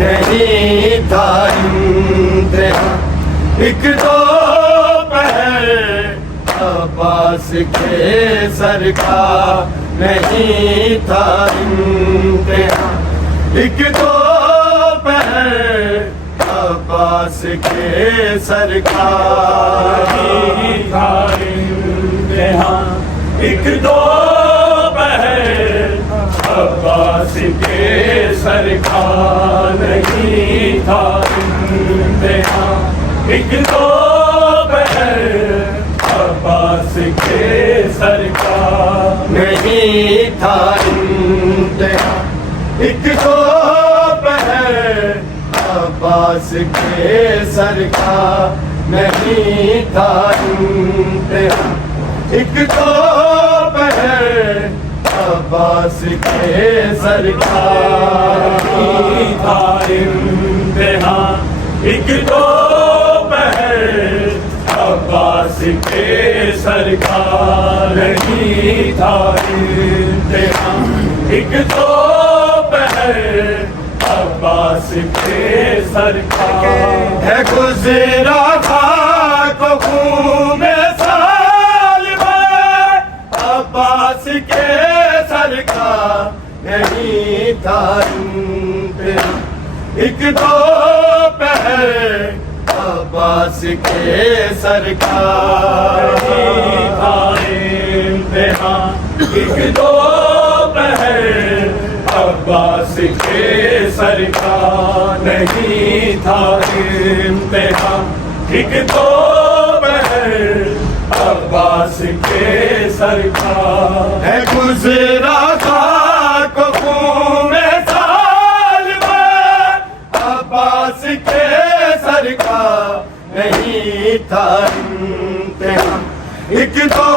نہیں تھا امتحان، ایک دو پہر عباس کے سر کا نہیں تھا امتحان، ایک دو پہر عباس کے سر کا نہیں تھا امتحان، ایک دو پہر عباس کے سر کا نہیں تھا امتحان، ایک دو پہر عباس کے سر کا نہیں تھا امتحان، ایک دو پہر عباس کے سر کا نہیں تھا امتحان، ایک دو پہر عباس کے سر کا نہیں تھا امتحان، ایک دو پہر عباس کے سر کا نہیں تھا امتحان، ایک دو پہر عباس کے سر کا ہے گزرا خاک و خون میں سال بھر عباس کے سر کا نہیں تھا امتحان، ایک دو پہر عباس کے سر کا نہیں تھا امتحان، ایک دو پہر عباس کے سر کا نہیں تھا امتحان، ایک دو پہر عباس کے سر کا ہے گزرا خاک و خون میں سال بھر عباس کے سر کا نہیں تھا امتحان، ایک دو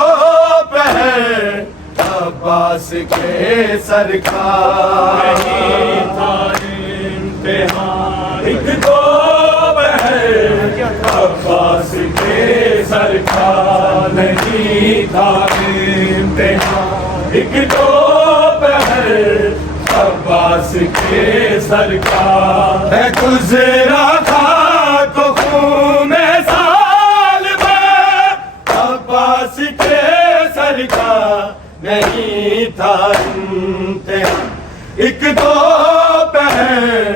پہر عباس کے سر کا نہیں تھا امتحان، ایک دو پہر عباس کے سر کا نہیں تھا امتحان، ایک دو پہر عباس کے سر کا ہے گزرا خاک و خون میں سال بھر عباس کے سر کا نہیں تھا امتحان، ایک دو پہر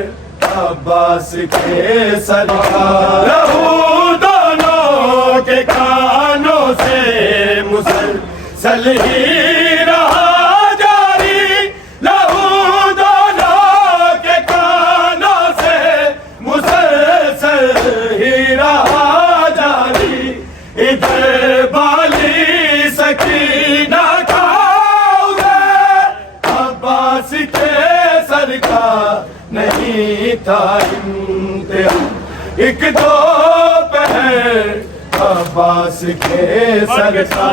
عباس کے سر کا لہو دونوں کے کانوں سے مسلسل ہی رہا جاری، لہو دونوں کے کانوں سے مسلسل ہی رہا جاری، ادھر بالی سکینہ عباس کے سر کا نہیں تھا امتحان، ایک دو پہر عباس کے سر کا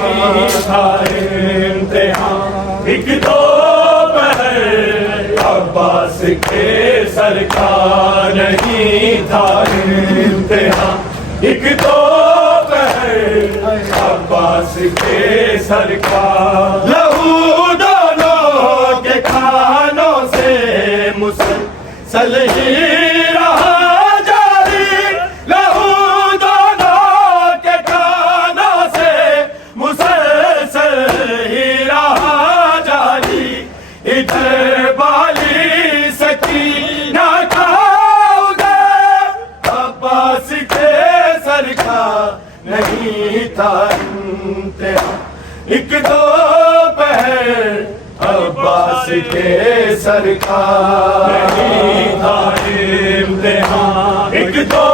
نہیں تھا امتحان، ایک دو پہر عباس کے سر کا نہیں تھا امتحان، ایک دو پہر عباس کے سر کا لہو دونوں کے کانوں سے مسلسل ہی رہا جاری، لہو دونوں کے کانوں سے مسلسل ہی رہا جاری، ادھر بالی سکینہ کا ادھر عباس کے سر کا نہیں تھا امتحان، ایک دو پہر عباس کے سر کا نہیں تھا امتحان، ایک دو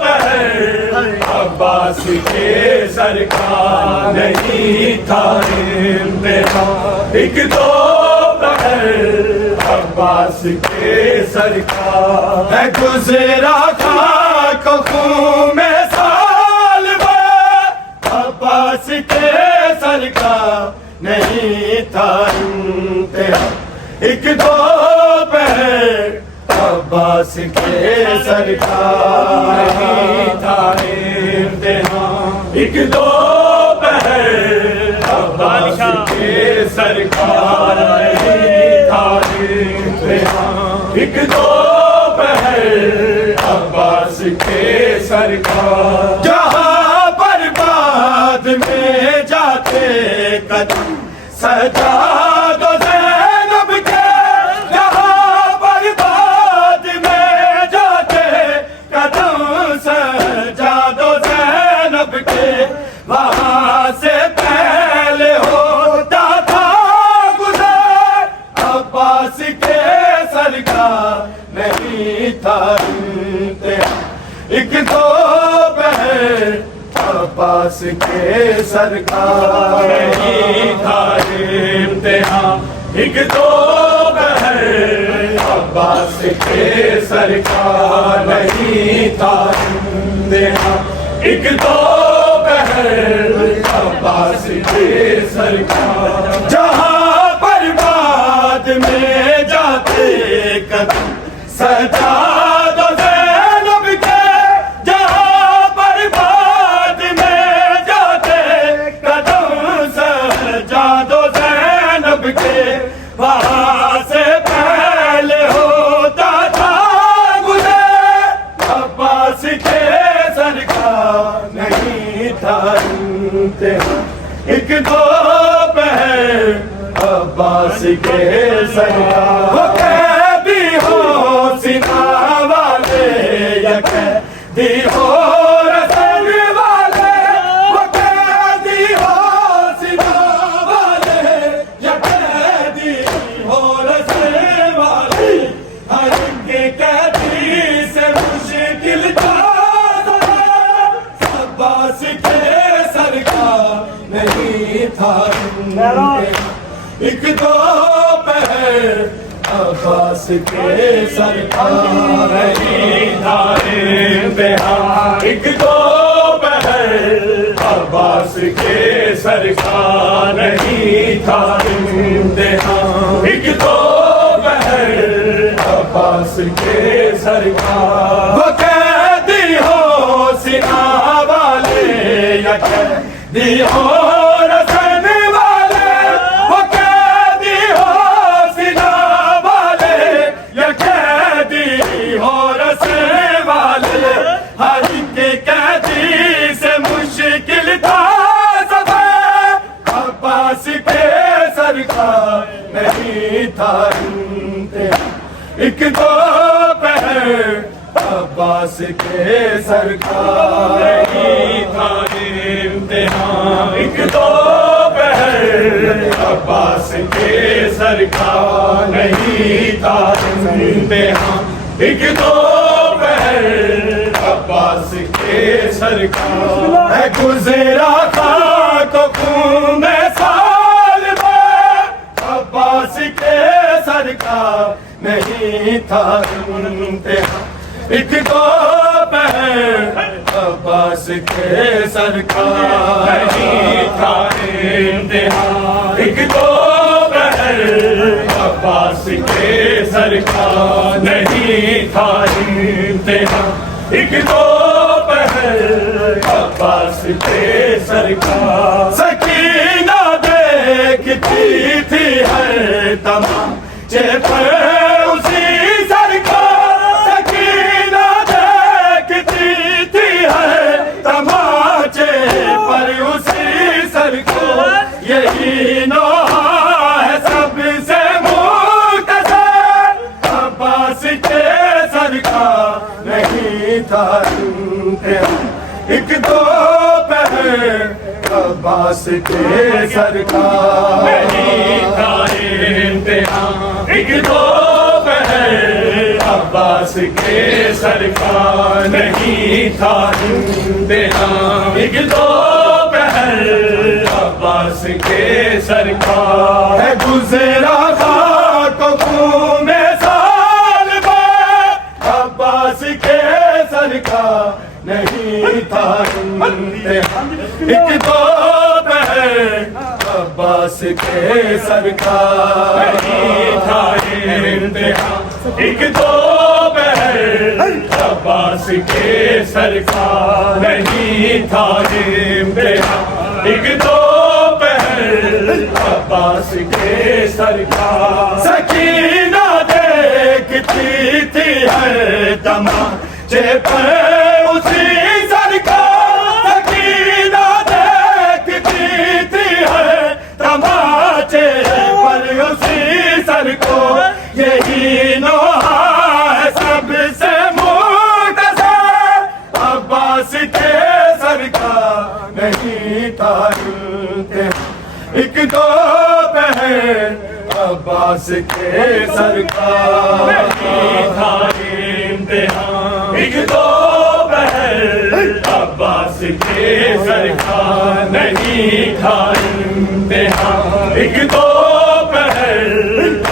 پہر عباس کے سر کا نہیں تھا امتحان، ایک دو پہر عباس کے سر کا ہے گزرا خاک و خون میں سال بھر عباس کے سر کا نہیں تھا امتحان، ایک دو پہر عباس کے سر کا نہیں تھا امتحان، ایک دو پہر عباس کے سر کا نہیں تھا امتحان، ایک دو پہر عباس کے سرکار جہاں پر بعد میں جاتے قدم سجاد و زینب کے، جہاں پر بعد میں جاتے قدم سجاد و زینب کے، وہاں سے پہلے ہوتا تھا گزر عباس کے سرکار نہیں تھا امتحان، ایک دو پہر عباس کے سرکار نہیں تھا امتحان، ایک دو پہر عباس کے سرکار نہیں تھا امتحان، ایک دو پہر عباس کے سرکار جہاں پر بعد میں جاتے قدم سجاد و زینب کے، جہاں پر بعد میں جاتے قدم سجاد و زینب کے، وہاں سے پہلے ہوتا تھا گزر عباس کے سرکار نہیں تھا امتحان، ایک دو پہر عباس کے سرکار، وہ قیدی ہو سینہ والے یا قیدی ہو رسن والے، وہ قیدی ہو سینہ والے یا قیدی ہو رسن والے، ہر ایک کے قیدی سے مشکل جاتا ہے عباس کے سرکار نہیں تھا ایک دو پہر عباس کے سرکار نہیں تھا امتحان، ایک دو پہر عباس کے سرکار نہیں تھا امتحان، ایک دو پہر عباس کے سرکار وہ قیدی ہو سینہ والے یا قیدی ہو رسن والے، وہ قیدی ہو سینہ والے یا قیدی ہو رسن والے، ہر ایک کے قیدی سے مشکل تھا سفر عباس کے سرکار نہیں تھا امتحان، ایک دو پہر عباس کے سرکار نہیں تھا امتحان، ایک دو پہر عباس کے سرکار نہیں تھا امتحان، ایک دو پہر عباس کے سرکار ہے گزرا خاک و خون میں سال میں عباس کے سرکار نہیں تھا امتحان، ایک دو پہر عباس کے سرکار نہیں تھا امتحان، ایک دو پہر عباس کے سرکار نہیں تھا امتحان، ایک دو پہر عباس کے سرکار سکینہ دیکھتی تھی ہر تماچے پر اسی سرکار، سکینہ دیکھتی تھی ہر تماچے پر اسی سرکار، یہی نوحہ ہے سب سے مختصر عباس کے سرکار نہیں تھا امتحان، ایک دو پہر عباس کے سرکار نہیں تھا امتحان، ایک دو پہر عباس کے سرکار نہیں تھا امتحان، ایک دو پہر عباس کے سرکار ہے گزرا خاک و خون میں سال میں عباس کے سرکار نہیں تھا امتحان، ایک دو پہر عباس کے سرکار نہیں تھا امتحان، ایک دو پہر عباس کے سرکار نہیں تھا امتحان، ایک دو پہر عباس کے سرکار سکینہ دیکھ دیکھتی تھی ہر تماچے پر اسی سر کا سکینہ دیکھتی تھی ہر تماچے پر اسی سر کو یہی نوحہ ہے سب سے مختصر عباس کے سر کا نہیں تھا امتحان ایک دو پہر عباس کے سر کا نہیں تھا امتحان ایک دو پہر عباس کے سر کا نہیں تھا امتحان ایک دو پہر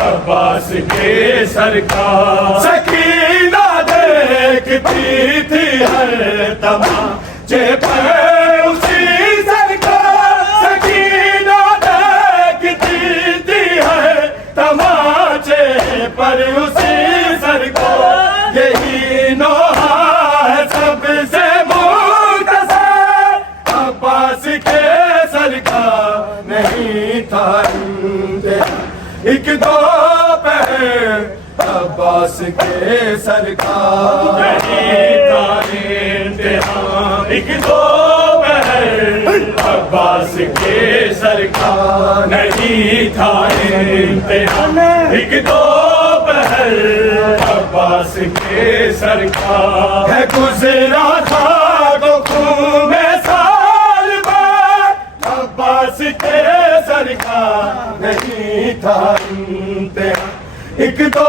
عباس کے سر کا سکینہ دیکھتی تھی ہر تماچے پر اسی سر کا سکینہ دیکھتی تھی ہر تماچے پر اسی سر کو یہی نوحہ ہے سب سے مختصر عباس کے سر کا نہیں تھا امتحان ایک دو پہر عباس کے سر کا نہیں تھا امتحان ایک دو پہر عباس کے سر کا نہیں تھا امتحان ایک دو پہر عباس کے سر کا ہے گزرا تھا تو خون سال بعد عباس کے سر کا نہیں تھا امتحان ایک دو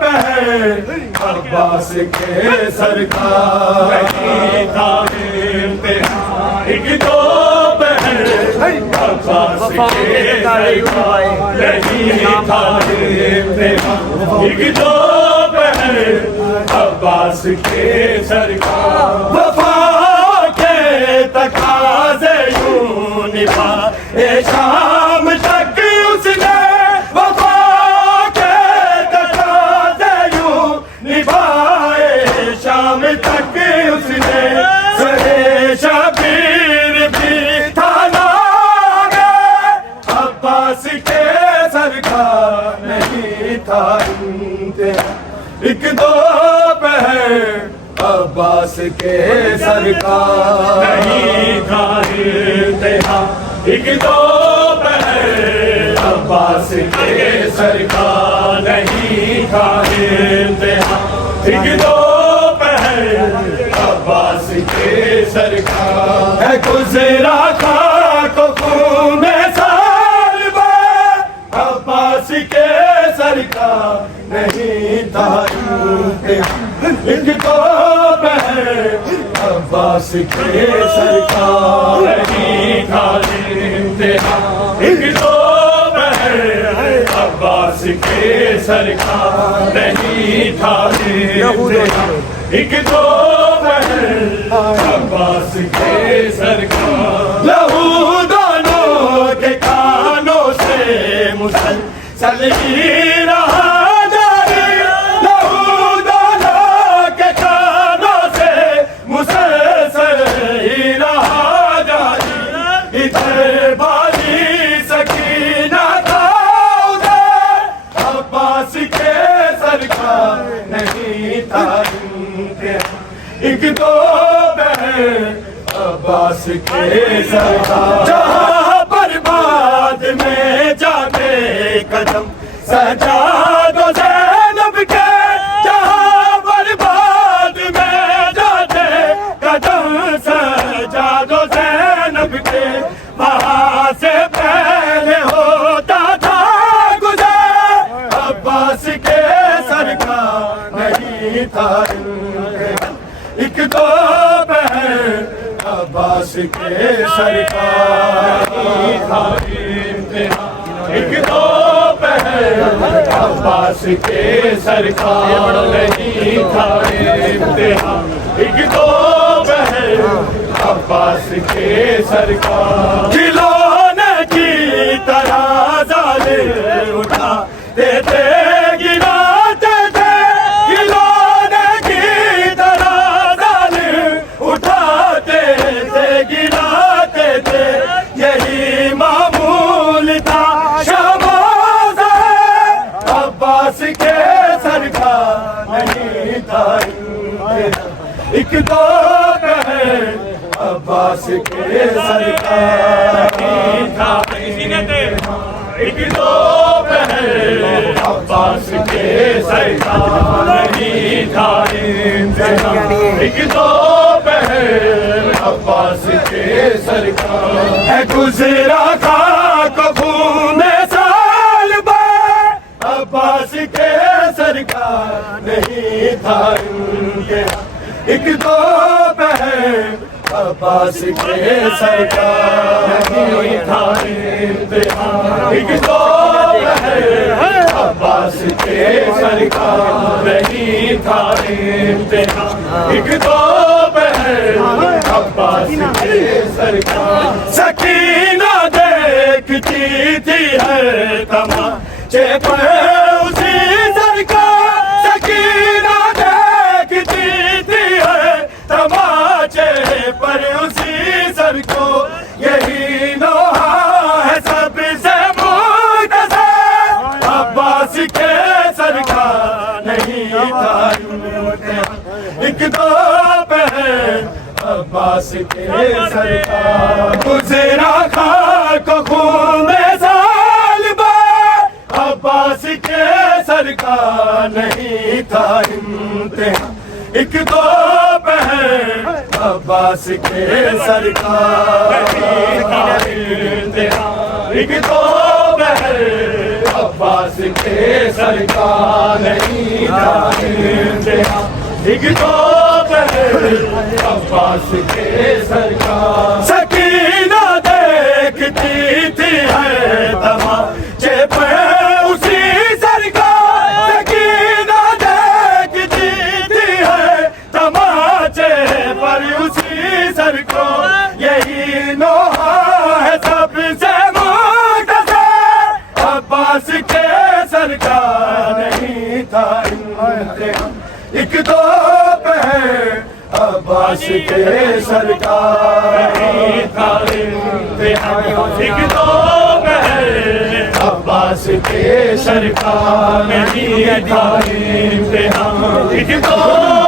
پہر عباس کے سر کا نہیں تھا امتحان ایک دو پہر عباس کے سر کا نہیں تھا امتحان ایک دو پہر عباس کے سر کا وفا کے تقاضے یوں نبھائے شام تک اس نے وفا کے تقاضے یوں نبھائے شام تک اس نے سرے شبیر بھی تھانا گئے عباس کے سر کا نہیں تھا امتحان ایک دو پہر عباس کے سر کا نہیں تھا امتحان ایک دو پہر عباس کے سر کا نہیں تھا امتحان ایک دو پہر عباس کے سر کا ہے گزرا تھا تو خون سال بعد عباس کے سر کا نہیں تھا امتحان ایک دو پہر عباس کے سر کا نہیں تھا امتحان ایک دو پہر عباس کے سر کا نہیں تھا امتحان ایک دو پہر عباس کے سر کا لہو دونوں کے کانوں سے مسلسل ہی رہا جاری لہو دونوں کے کانوں سے مسلسل ہی رہا جاری ادھر بالی سکینہ تھا ادھر عباس کے سر کا نہیں تھا امتحان ایک دو پہر عباس کے سر کا جہاں برباد میں جاتے قدم سجاد و زینب کے جہاں برباد میں جاتے قدم سجاد و زینب کے وہاں سے پہلے ہوتا تھا گزر عباس کے سر کا نہیں تھا امتحان ایک دو پہر عباس کے سر کا نہیں تھا امتحان ایک دو پہر عباس کے سر کا نہیں تھا امتحان ایک دو پہر عباس کے سر کا کھلونے کی طرح ظالم اٹھاتے تھے گراتے تھے کھلونے کی طرح ظالم اٹھاتے تھے گراتے تھے یہی معمول تھا شہباز عباس کے سر کا ایک دو پہر عباس کے سرکار نہیں تھا امتحان، ایک دو پہر عباس کے سرکار نہیں تھا امتحان، ایک دو پہر عباس کے سرکار ہے گزرا خاک خون سال بار عباس کے سرکار نہیں تھا امتحان، ایک دو پہر عباس کے سرکار نہیں تھا امتحان، ایک دو پہر عباس کے سرکار نہیں تھا امتحان، ایک دو پہر عباس کے سرکار سکینہ دیکھتی تھی ہر تماچے پر اسی سرکار، سکینہ دیکھتی تھی ہر تماچے پر اسی سر کو، یہی نوحہ ہے سب سے مختصر عباس کے سرکار نہیں تھا امتحان، ایک دو پہر عباس کے سرکار گزرا خاک خون سال بار عباس کے سرکار نہیں تھا امتحان، ایک دو پہر عباس کے سرکار نہیں تھا امتحان، ایک دو پہر عباس کے سرکار نہیں تھا امتحان، ایک دو پہر عباس کے سرکار سکینہ دیکھتی تھی ہر تماچے پر اسی سرکار، سکینہ دیکھتی تھی ہر تماچے پر اسی سر کو، یہی نوحہ ہے سب سے مختصر عباس کے سرکار نہیں تھا امتحان، ایک دو پہر عباس کے سرکار نہیں تھا امتحان، ایک دو پہر عباس کے سرکار نہیں تھا امتحان، ایک دو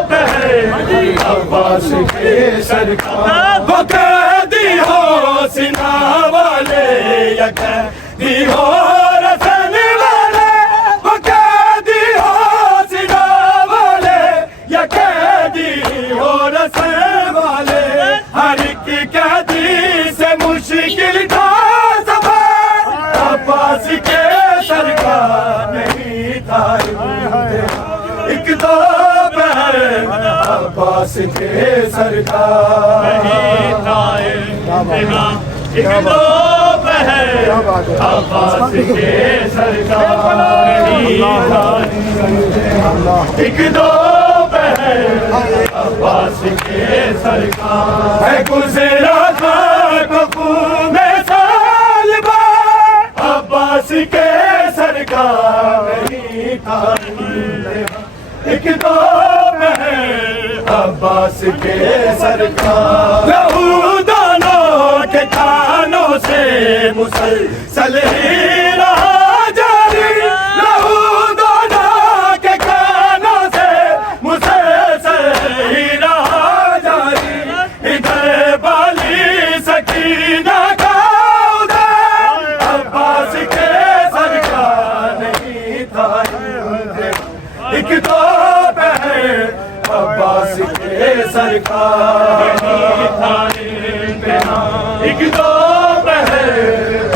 پہر عباس کے سرکار وہ قیدی ہو سینہ والے یا قیدی ہو رسن والے، وہ قیدی ہو سینہ والے یا قیدی ہو رسن والے، ہر ایک قیدی سے مشکل تھا سفر عباس کے سرکار نہیں تھا امتحان، ایک دو پہر عباس کے سرکار نہیں تھا امتحان، ایک دو پہر عباس کے سرکار نہیں تھا امتحان، ایک دو پہر عباس کے سرکار ہے گزرا خاک خون سال بار عباس کے سرکار نہیں تھا امتحان، ایک دو پہر عباس کے سرکار لہو دانوں کے کانوں سے مسلسل ہی رہا جاری، لہو دانوں کے کانوں سے مسلسل ہی رہا جاری، ادھر بالی سکینہ کا ادھر عباس کے سرکار نہیں تھا امتحان، ایک دو پہر عباس کے سرکار نہیں تھا امتحان، ایک دو پہر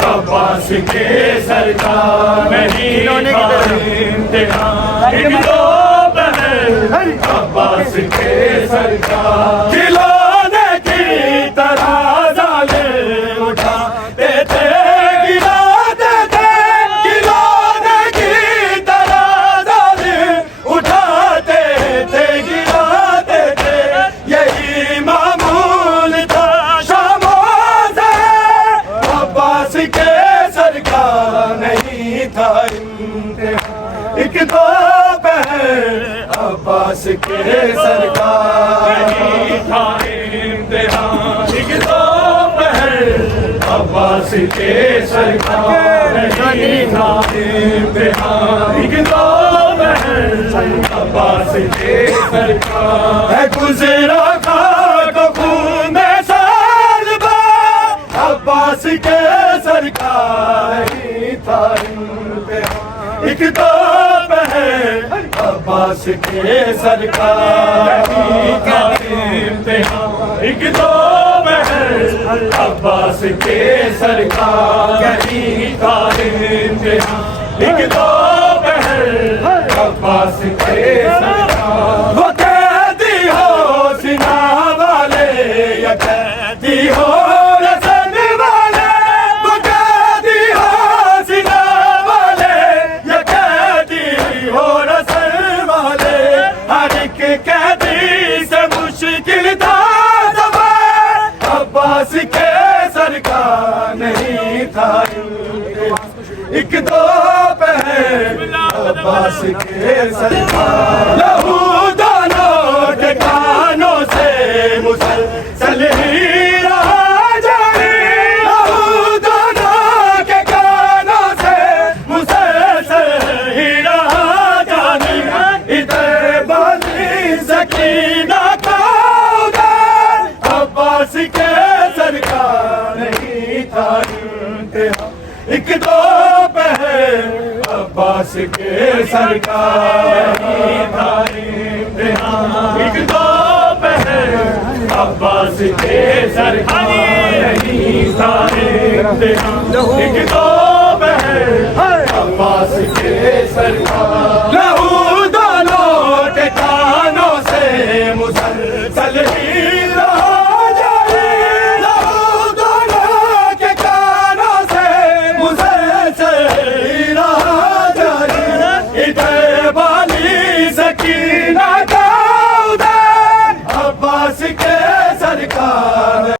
عباس کے سرکار نہیں تھا امتحان، ایک دو پہر عباس کے سرکار کھلونے کی طرح ظالم اٹھاتے تھے گراتے تھے، کھلونے کی طرح ظالم اٹھاتے تھے گراتے تھے، یہی معمول تھا شاموں سے عباس کے سرکار نہیں تھا امتحان، ایک دو پہر عباس کے سرکار نہیں تھا امتحان، ایک دو پہر عباس کے سرکار نہیں تھا امتحان، ایک دو پہر عباس کے سرکار ہے گزرا خاک و خون سالبہ عباس کے سرکار ہی تھا امتحان ایک تو پہر عباس کے سرکار ہی کا امتحان ایک دو بہر عباس کے سرکار ہی کا امتحان ایک دو بہر عباس کے سرکار وہ قیدی ہو سنا والے یا قیدی ہو رسن والے وہ قیدی ہو سنا والے یا قیدی ہو رسن والے ہر ایک قیدی سے مشکل تھا سفر عباس کے سرکار نہیں تھا ایک دو پہر عباس کے سرکار لہو دونوں کے کانوں سے مسلسل ہی رہا جاری لہو دونوں کے کانوں سے مسلسل ہی رہا جاری ادھر بازی سکینہ کا ادھر عباس کے سرکار نہیں تھا امتحان ایک دو پہر عباس کے سرکار ہی تھا امتحان ایک دو پہر عباس کے سرکار ہی تھا امتحان ایک دو